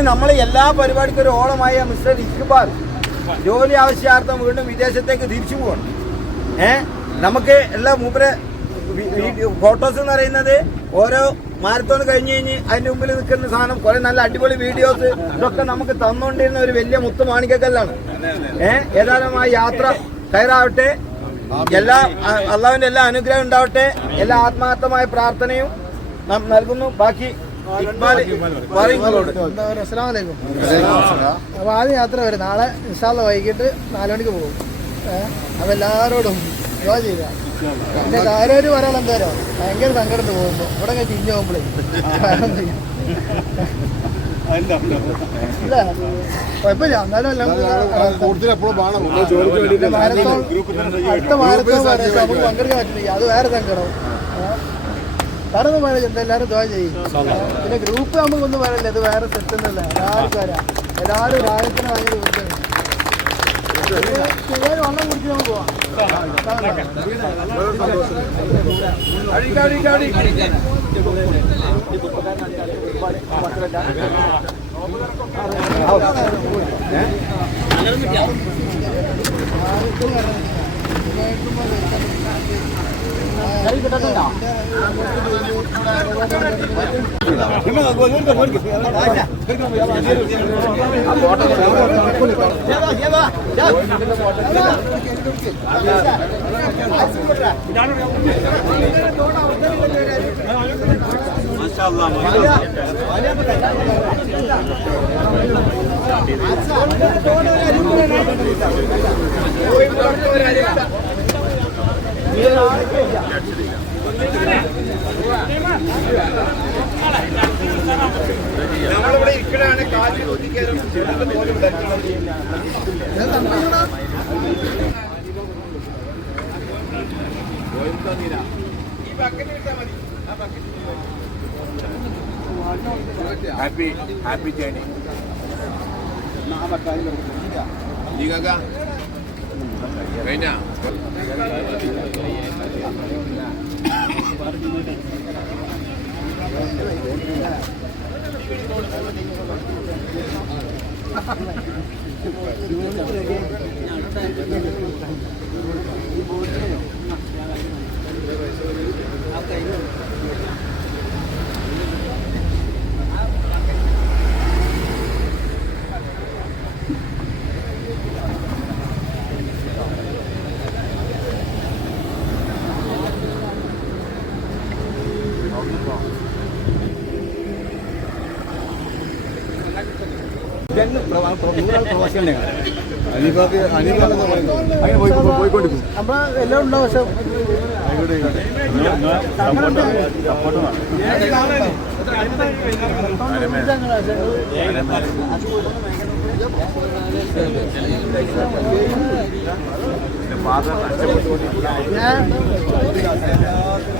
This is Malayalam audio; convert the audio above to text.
അങ്ങനെ നമ്മൾ എല്ലാ പരിപാടിക്കും ഒരു ഓളമായ മിസ്റ്റർ ഇക്ബാൽ ജോലി ആവശ്യാർത്ഥം വീണ്ടും വിദേശത്തേക്ക് തിരിച്ചു പോകണം ഏ? നമുക്ക് എല്ലാ മൂപ്പരെ ഫോട്ടോസ് എന്ന് പറയുന്നത് ഓരോ മാരത്തോൺ കഴിഞ്ഞ് കഴിഞ്ഞ് അതിന്റെ മുമ്പിൽ നിൽക്കുന്ന സാധനം കുറെ നല്ല അടിപൊളി വീഡിയോസ് ഇതൊക്കെ നമുക്ക് തന്നുകൊണ്ടിരുന്ന ഒരു വലിയ മുത്ത് മാണിക്കക്കല്ലാണ്. ഏ? ഏതായാലും ആ യാത്ര കയറാവട്ടെ. എല്ലാ അള്ളാവിന്റെ എല്ലാ അനുഗ്രഹം ഉണ്ടാവട്ടെ. എല്ലാ ആത്മാർത്ഥമായ പ്രാർത്ഥനയും നൽകുന്നു. ബാക്കി അസ്സലാമലൈക്കും. അപ്പൊ ആദ്യം യാത്ര വരും. നാളെ ഇൻഷാല്ല വൈകിട്ട് നാല് മണിക്ക് പോകും. അപ്പൊ എല്ലാവരോടും ദുആ ചെയ്യുക പിന്നെ കാര്യമായിട്ട് പറയാൻ എന്തായാലും ഭയങ്കര സങ്കടത്ത് പോകുമ്പോ ഇവിടെ ഒക്കെ തിരിഞ്ഞു പോകുമ്പോഴേ ഇല്ല. കുഴപ്പമില്ല. എന്നാലും എല്ലാം അടുത്ത നമുക്ക് പങ്കെടുക്കാൻ അത് വേറെ സങ്കടം. വേറെ ഒന്നും എന്താ എല്ലാവരും ദ്വാ ചെയ്യും. പിന്നെ ഗ്രൂപ്പ് നമുക്കൊന്നും പറയല്ല അത് വേറെ സെറ്റ് ഒന്നുമല്ല എല്ലാവർക്കും വരാം. എല്ലാവരും രാജ്യത്തിന് ഭയങ്കര ശരിയായി വെള്ളം കുടിച്ച് നമുക്ക് പോവാം. മാഷാ ഇരിക്കണാണ് കാറ്റ് ഹാപ്പി ഹാപ്പി ജേണി നീങ്ങാ കഴിഞ്ഞ? പോയിക്കൊണ്ടിരിക്കും. നമ്മളെ എല്ലാം ഉണ്ടാവും പക്ഷെ ഞാൻ വെക്കേഷൻ ആയതുകൊണ്ട്